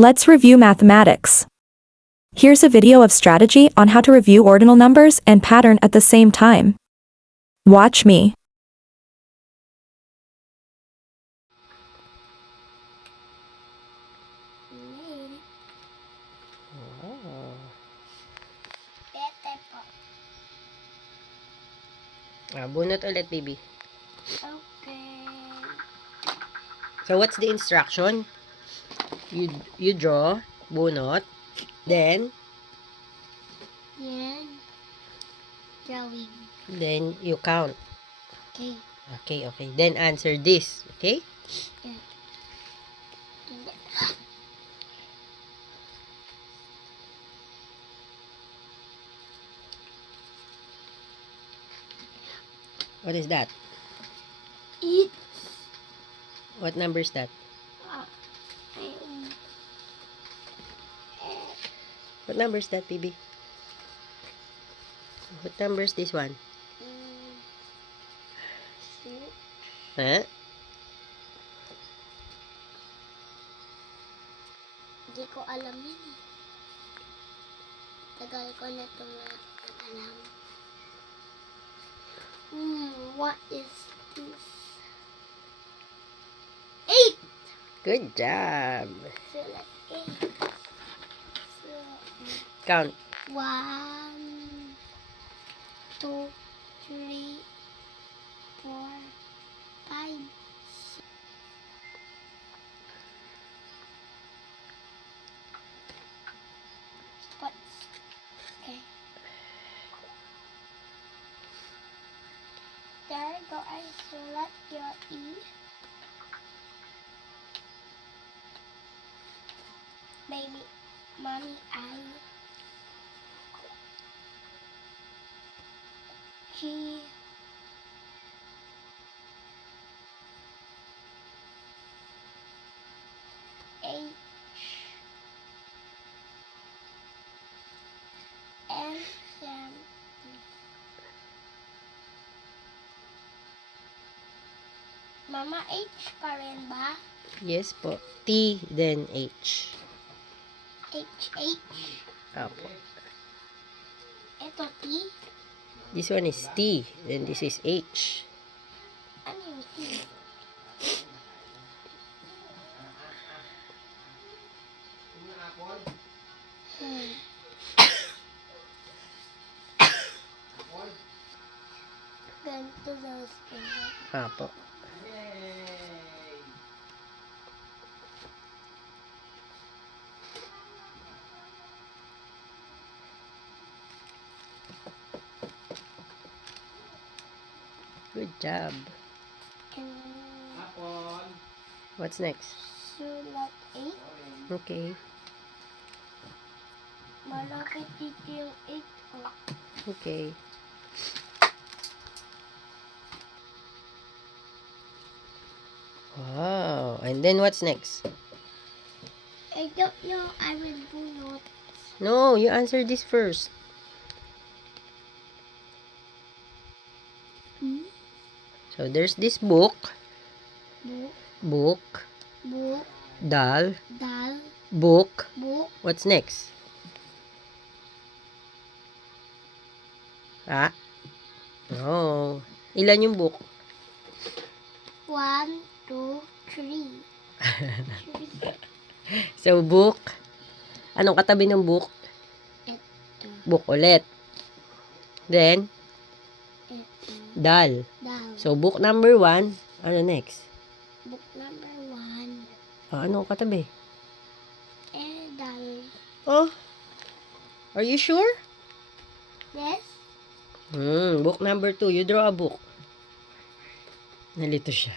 Let's review mathematics. Here's a video of strategy on how to review ordinal numbers and pattern at the same time. Watch me. Bunot ulit, baby. Okay. So, what's the instruction? You draw, bunot, then Drawing. you count. Okay. Okay. Then answer this, okay? Yeah. What is that? Eat. What number is that? Um, What number is that, baby? What number is this one? Six. Huh? Hindi ko alam yun eh. Tagal ko na itong alam. What is this? 8! Good job. So like 8. So, Count. 1, 2, 3, 4, 5. But, okay. There you go. I select your E. Baby, mommy, I. G. H. And M. Mama, H pa rin ba? Yes po. T, then H. H. Opo. Ito T. This one is T, then this is H. Ano yung T? Ganito daw sila. Opo. Good job. And What's next? sulat 8. Okay. Malapit dito yung 8 ko. Okay. Wow. And then what's next? I don't know. I will bunot. No, you answer this first. So there's this book. Book. Book. Book. Dal. Dal. Book. Book. What's next? Ah? No. Ilan yung book? 1, 2, 3. So, book. Anong katabi ng book? Ito. Book ulit. Then, Ito. dal. Dal. So, book number 1. Ano next? Book number 1. Anong katabi? Dal. Oh. Are you sure? Yes. Book number 2. You draw a book. Nalito siya.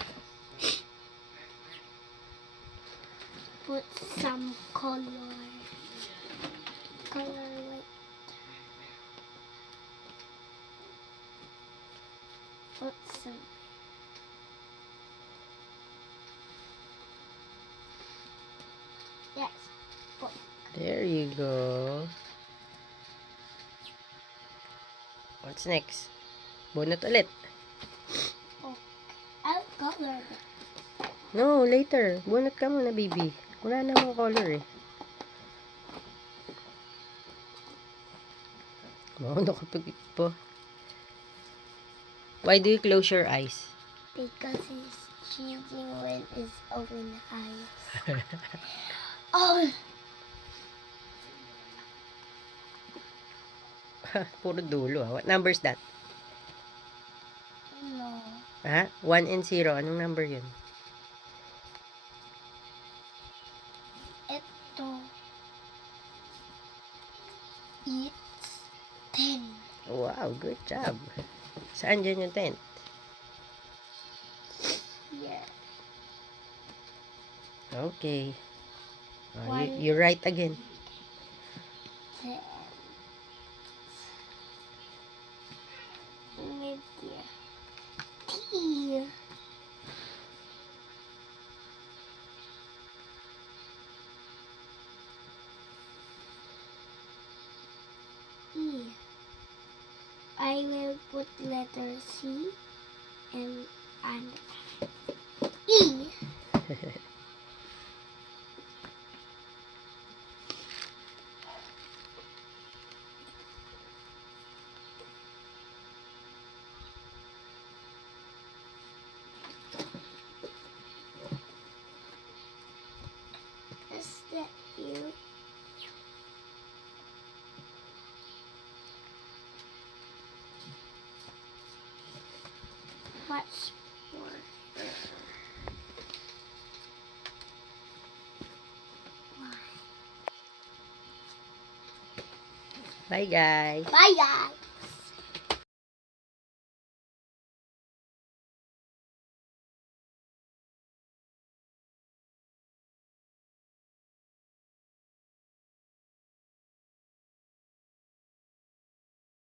Put some color. Color white. Put some. Yes. Put. There you go. What's next? Bunot ulit. I'll color. No, later. Bunot ka muna, baby. Wala namang color eh. Oh, nakapagit pa. Why do you close your eyes? Because he's cheating when it's open eyes. Oh, Puro dulo ah. What number is that? no. Ha? 1 and 0. Anong number yun? Ito. It's 10. Wow, good job. Saan dyan yung tent? Here. Okay. Oh, One. you write again. 10. Media. T. E. I will put letter C and E. Is that you? Much more. Bye, guys. Bye, guys.